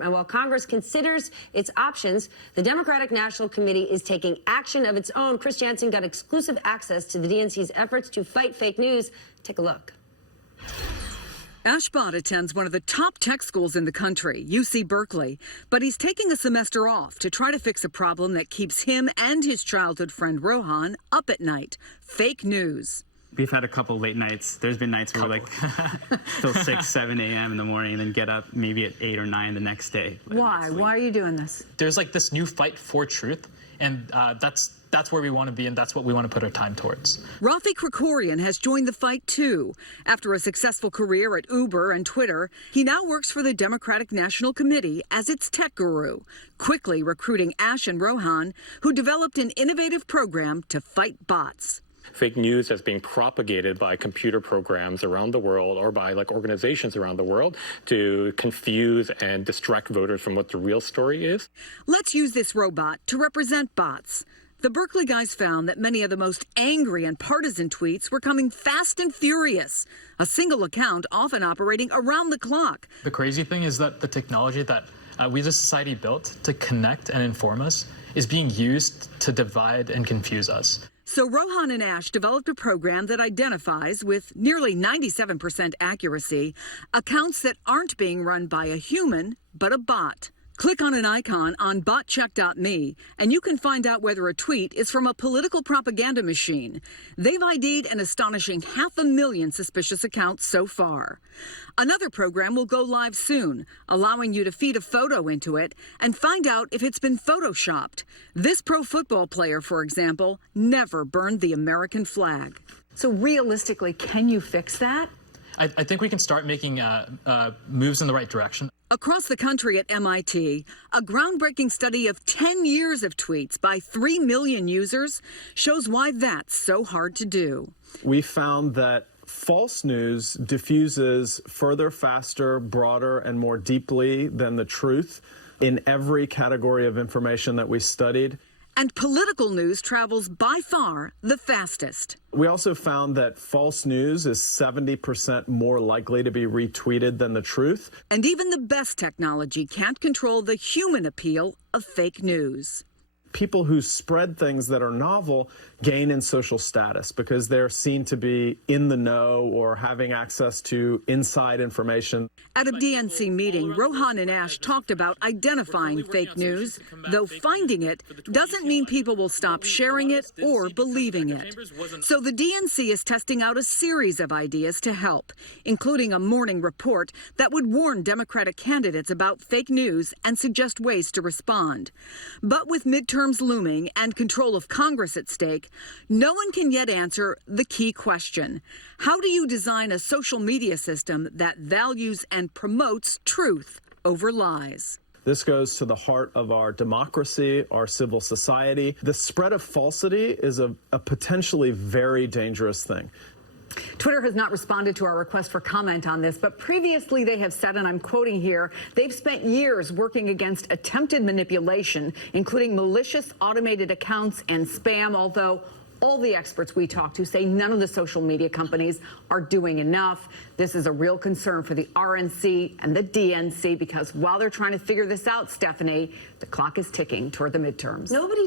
And while Congress considers its options, the Democratic National Committee is taking action of its own. Chris Jansen got exclusive access to the DNC's efforts to fight fake news. Take a look. Ash Bhatt attends one of the top tech schools in the country, UC Berkeley, but he's taking a semester off to try to fix a problem that keeps him and his childhood friend Rohan up at night: fake news. We've had a couple late nights. There's been nights where we're like till 6, 7 a.m. in the morning and then get up maybe at 8 or 9 the next day. Why? Why are you doing this? There's like this new fight for truth, and that's where we want to be, and that's what we want to put our time towards. Rafi Krikorian has joined the fight too. After a successful career at Uber and Twitter, he now works for the Democratic National Committee as its tech guru, quickly recruiting Ash and Rohan, who developed an innovative program to fight bots. Fake news is being propagated by computer programs around the world or by organizations around the world to confuse and distract voters from what the real story is. Let's use this robot to represent bots. The Berkeley guys found that many of the most angry and partisan tweets were coming fast and furious, a single account often operating around the clock. The crazy thing is that the technology that we as a society built to connect and inform us is being used to divide and confuse us. So Rohan and Ash developed a program that identifies, with nearly 97% accuracy, accounts that aren't being run by a human, but a bot. Click on an icon on botcheck.me, and you can find out whether a tweet is from a political propaganda machine. They've ID'd an astonishing 500,000 suspicious accounts so far. Another program will go live soon, allowing you to feed a photo into it and find out if it's been photoshopped. This pro football player, for example, never burned the American flag. So realistically, can you fix that? I think we can start making moves in the right direction. Across the country at MIT, a groundbreaking study of 10 years of tweets by 3 million users shows why that's so hard to do. We found that false news diffuses further, faster, broader, and more deeply than the truth in every category of information that we studied. And political news travels by far the fastest. We also found that false news is 70% more likely to be retweeted than the truth. And even the best technology can't control the human appeal of fake news. People who spread things that are novel gain in social status because they're seen to be in the know or having access to inside information. At a DNC meeting, Rohan and Ash talked about identifying fake news, though finding it doesn't mean people will stop sharing it or believing it. So the DNC is testing out a series of ideas to help, including a morning report that would warn Democratic candidates about fake news and suggest ways to respond. But with midterms looming and control of Congress at stake, no one can yet answer the key question: how do you design a social media system that values and promotes truth over lies? This goes to the heart of our democracy, our civil society. The spread of falsity is a potentially very dangerous thing. Twitter has not responded to our request for comment on this, but previously they have said, and I'm quoting here, they've spent years working against attempted manipulation, including malicious automated accounts and spam, although all the experts we talked to say none of the social media companies are doing enough. This is a real concern for the RNC and the DNC because while they're trying to figure this out, Stephanie, the clock is ticking toward the midterms. Nobody